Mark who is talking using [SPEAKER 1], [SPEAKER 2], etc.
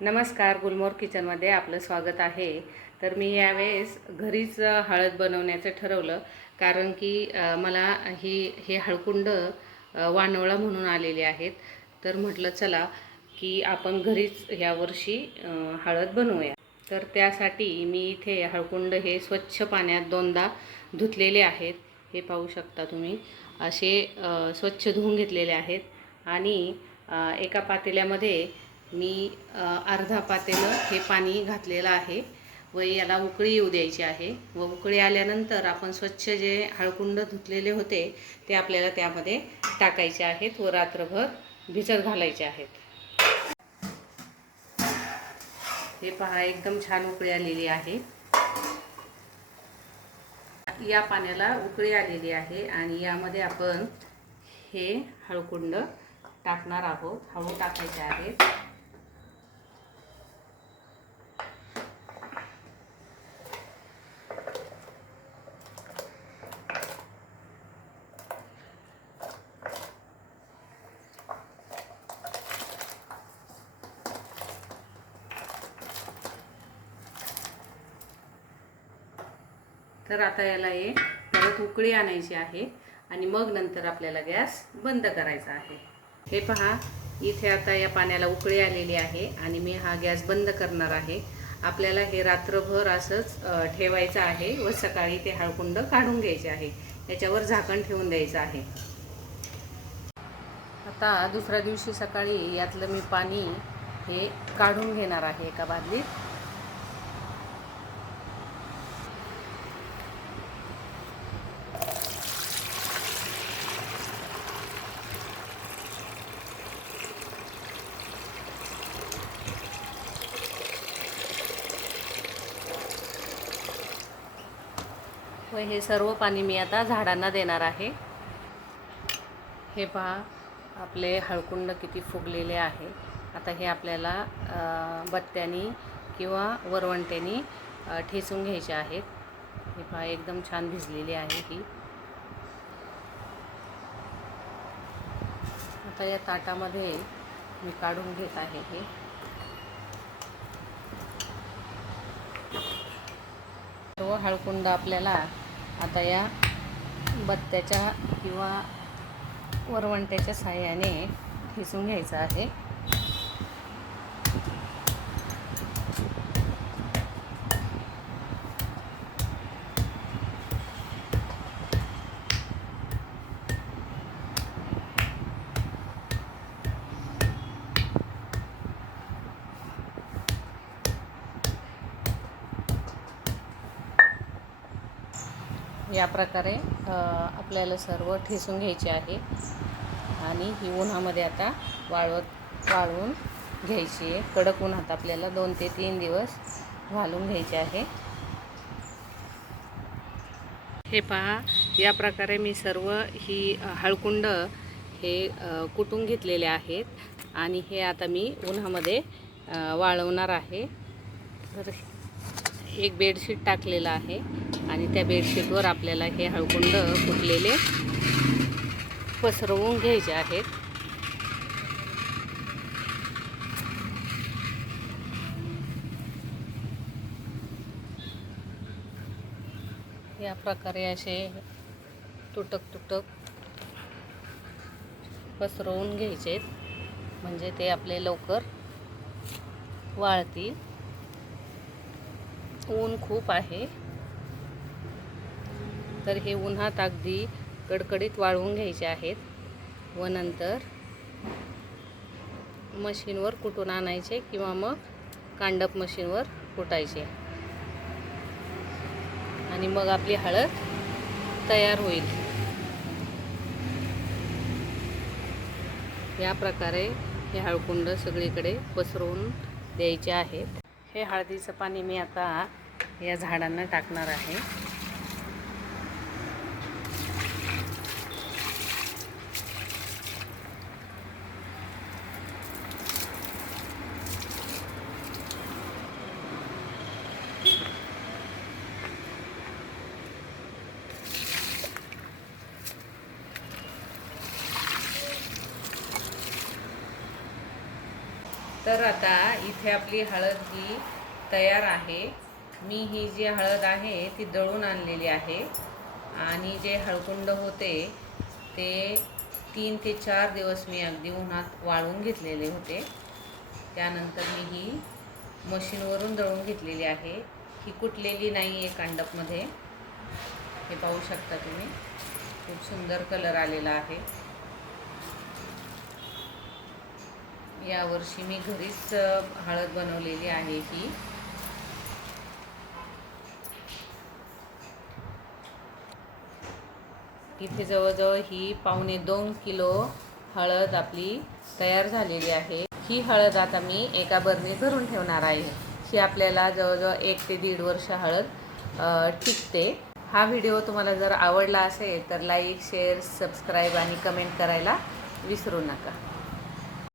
[SPEAKER 1] नमस्कार गुलमोर किचनमध्ये आपलं स्वागत आहे. तर मी यावेळेस घरीच हळद बनवण्याचं ठरवलं कारण की मला ही हे हळकुंड वानवळा वानोळा म्हणून आलेले आहेत. तर म्हटलं चला की आपण घरीच यावर्षी हळद बनवूया. तर त्यासाठी मी इथे हळकुंड हे स्वच्छ पाण्यात दोनदा धुतलेले आहेत. हे पाहू शकता तुम्ही. असे स्वच्छ धुवून घेतलेले आहेत. आणि एका पातेल्यामध्ये मी अर्धा पातेलं हे पाणी घातलेलं आहे व याला उकळी येऊ द्यायची आहे व उकळी आल्यानंतर आपण स्वच्छ जे हळकुंड धुतलेले होते ते आपल्याला त्यामध्ये टाकायचे आहेत व रात्रभर भिजत घालायचे आहेत. हे पहा एकदम छान उकळी आलेली आहे. या पाण्याला उकळी आलेली आहे आणि यामध्ये आपण हे हळकुंड टाकणार आहोत हळू टाकायचे आहेत. तर आता याला हे परत उकळी आणायची आहे आणि मग नंतर आपल्याला गॅस बंद करायचा आहे. हे पहा इथे आता या पाण्याला उकळी आलेली आहे आणि मी हा गॅस बंद करणार आहे. आपल्याला हे रात्रभर असंच ठेवायचं आहे व सकाळी ते हळकुंड काढून घ्यायचे आहे. याच्यावर झाकण ठेवून द्यायचं आहे. आता दुसऱ्या दिवशी सकाळी यातलं मी पाणी हे काढून घेणार आहे एका बादलीत. व हे सर्व पाणी मी आता झाडांना देणार आहे. हे पहा आपले हळकुंड किती फुगलेले आहे. आता हे आपल्याला बत्त्यानी किंवा वरवंट्यानी ठेचून घ्यायचे आहेत. हे पहा एकदम छान भिजलेली आहे ही. आता या ताटामध्ये मी काढून घेत आहे हे. हळकुंड आपल्याला आता या बत्त्याच्या किंवा वरवंट्याच्या साह्याने खिसून घ्यायचं आहे. या प्रकारे आपल्याला सर्व ठेसून घ्यायचे आहे. आणि ही उन्हामध्ये आता वाळवत वाळवून घ्यायची आहे. कडक उन्हात आपल्याला दोन ते तीन दिवस घालून घ्यायचे आहे. हे पहा या प्रकारे मी सर्व ही हळकुंड हे कुटून घेतलेले आहेत. आणि हे आता मी उन्हामध्ये वाळवणार आहे. तर एक बेडशीट टाकलेलं आहे आणि त्या बेडशीटवर आपल्याला हे हळकुंड फुटलेले पसरवून घ्यायचे आहेत. या प्रकारे असे तुटक तुटक पसरवून घ्यायचे म्हणजे ते आपले लवकर वाळतील. ऊन खूप आहे. तर हे उन्हात अगदी कडकडीत वाळवून घ्यायचे आहेत. व नंतर मशीनवर कुटून आणायचे किंवा मग कांडप मशीनवर कुटायचे. आणि मग आपली हळद तयार होईल. या प्रकारे हे हळकुंड सगळीकडे पसरवून द्यायचे आहेत. हे हळदीचं पाणी मी आता या झाडांना टाकणार आहे. तर आता इथे आपली हळद ही तयार आहे. मी ही जी हळद आहे ती दळून आणलेली आहे. आणि जे हळकुंड होते ते तीन ते चार दिवस मी अगदी उन्हात वाळून घेतलेले होते. त्यानंतर मी ही मशीनवरून दळून घेतलेली आहे. ही कुटलेली नाही आहे कांडपमध्ये. हे पाहू शकता तुम्ही. खूप सुंदर कलर आलेला आहे. यावर्षी मी घरीच हळद बनवलेली आहे ही. इथे जवळजवळ ही पावणे दोन किलो हळद आपली तयार झालेली आहे. ही हळद आता मी एका बरणीत भरून ठेवणार आहे. ही आपल्याला जवळजवळ एक ते दीड वर्ष हळद टिकते. हा व्हिडिओ तुम्हाला जर आवडला असेल तर लाईक शेअर सबस्क्राईब आणि कमेंट करायला विसरू नका.